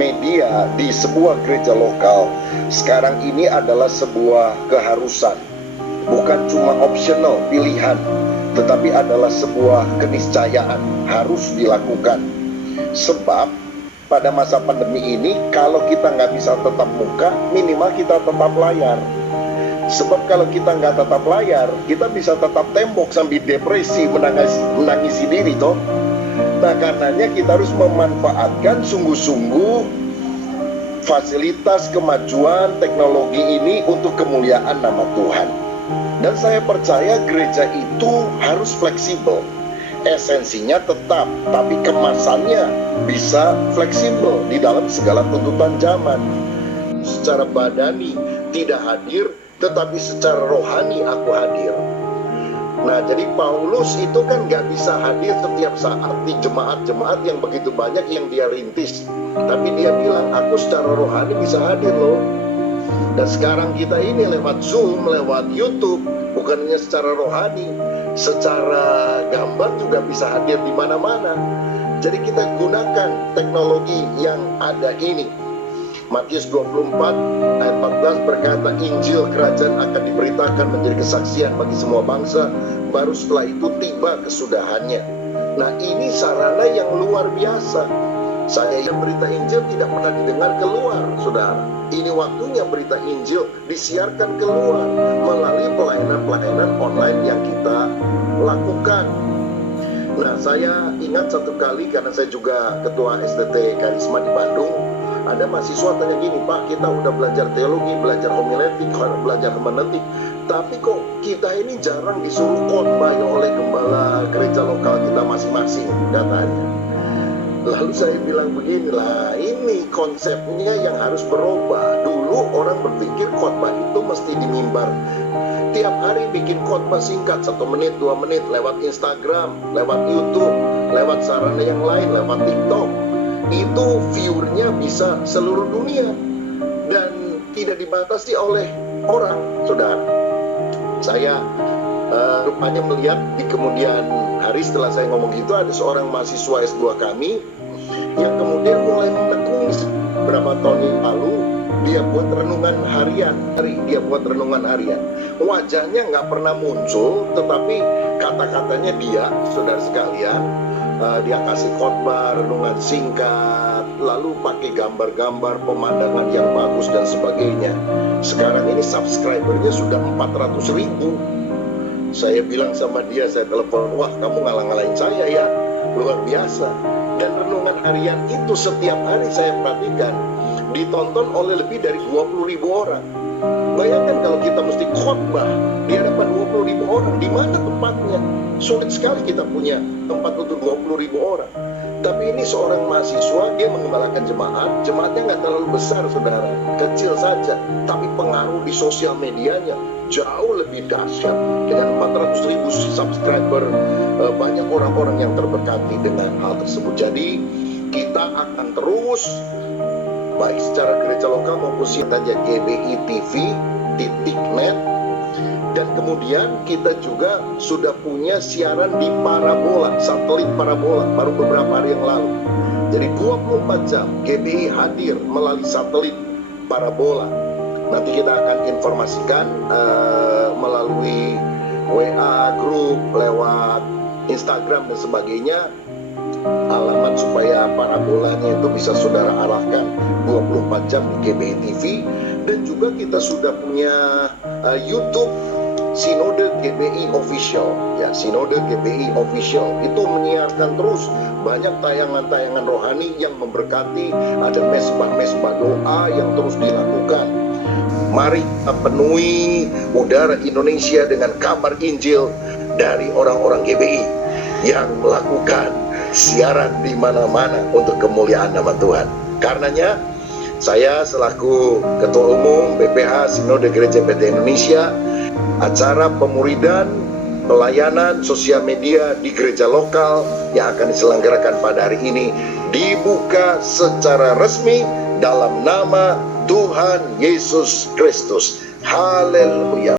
media di sebuah gereja lokal sekarang ini adalah sebuah keharusan, bukan cuma optional, pilihan, tetapi adalah sebuah keniscayaan, harus dilakukan. Sebab pada masa pandemi ini, kalau kita nggak bisa tetap muka, minimal kita tetap layar. Sebab kalau kita nggak tetap layar, kita bisa tetap tembok sambil depresi, menangisi diri toh. Nah, karenanya kita harus memanfaatkan sungguh-sungguh fasilitas kemajuan teknologi ini untuk kemuliaan nama Tuhan. Dan saya percaya gereja itu harus fleksibel. Esensinya tetap, tapi kemasannya bisa fleksibel di dalam segala tuntutan zaman. Secara badani tidak hadir, tetapi secara rohani aku hadir. Nah, jadi Paulus itu kan gak bisa hadir setiap saat di jemaat-jemaat yang begitu banyak yang dia rintis. Tapi dia bilang, aku secara rohani bisa hadir loh. Dan sekarang kita ini lewat Zoom, lewat YouTube, bukan hanya secara rohani, secara gambar juga bisa hadir di mana-mana. Jadi kita gunakan teknologi yang ada ini. Matius 24 ayat 14 berkata, Injil kerajaan akan diberitakan menjadi kesaksian bagi semua bangsa, baru setelah itu tiba kesudahannya. Nah, ini sarana yang luar biasa. Saya yang berita Injil tidak pernah didengar keluar, saudara. Ini waktunya berita Injil disiarkan keluar melalui pelayanan-pelayanan online yang kita lakukan. Nah, saya ingat satu kali, karena saya juga ketua SDT Karisma di Bandung, ada mahasiswa tanya gini, Pak, kita udah belajar teologi, belajar homiletik, belajar hermeneutik, tapi kok kita ini jarang disuruh khotbah oleh gembala gereja lokal kita masing-masing, katanya. Lalu saya bilang beginilah, ini konsepnya yang harus berubah. Dulu orang berpikir khotbah itu mesti di mimbar. Tiap hari bikin khotbah singkat, 1 menit, 2 menit, lewat Instagram, lewat YouTube, lewat sarana yang lain, lewat TikTok. Itu viewernya bisa seluruh dunia dan tidak dibatasi oleh orang, saudara. Saya rupanya melihat di kemudian hari setelah saya ngomong gitu, ada seorang mahasiswa S2 kami yang kemudian mulai menekuni beberapa tahun yang lalu. Dia buat renungan harian, wajahnya nggak pernah muncul, tetapi kata-katanya dia, saudara sekalian, dia kasih khotbah, renungan singkat, lalu pakai gambar-gambar, pemandangan yang bagus dan sebagainya. Sekarang ini subscribernya sudah 400.000. Saya bilang sama dia, saya telepon, wah kamu ngalah-ngalahin saya ya, luar biasa. Dan renungan harian itu setiap hari saya perhatikan ditonton oleh lebih dari 20.000 orang. Bayangkan kalau kita mesti khotbah di hadapan 20.000 orang, di mana tempatnya? Sulit sekali kita punya tempat untuk 20.000 orang. Tapi ini seorang mahasiswa, dia mengembalakan jemaatnya nggak terlalu besar, saudara, kecil saja. Tapi pengaruh di sosial medianya jauh lebih dahsyat. Dengan 400.000 subscriber, banyak orang-orang yang terberkati dengan hal tersebut. Jadi kita akan terus, baik secara gereja lokal maupun saja GBI-TV.net, dan kemudian kita juga sudah punya siaran di parabola, satelit parabola, baru beberapa hari yang lalu. Jadi 24 jam GBI hadir melalui satelit parabola. Nanti kita akan informasikan melalui WA grup, lewat Instagram dan sebagainya, alamat supaya parabolanya itu bisa saudara arahkan 24 jam di GBI TV. Dan juga kita sudah punya YouTube Sinode GBI Official, ya, Sinode GBI Official itu menyiarkan terus banyak tayangan-tayangan rohani yang memberkati. Ada mesbah-mesbah doa yang terus dilakukan. Mari kita penuhi udara Indonesia dengan kabar Injil dari orang-orang GBI yang melakukan siaran di mana-mana untuk kemuliaan nama Tuhan. Karenanya saya selaku Ketua Umum BPH Sinode Gereja PT Indonesia, acara pemuridan pelayanan sosial media di gereja lokal yang akan diselenggarakan pada hari ini dibuka secara resmi dalam nama Tuhan Yesus Kristus. Haleluya.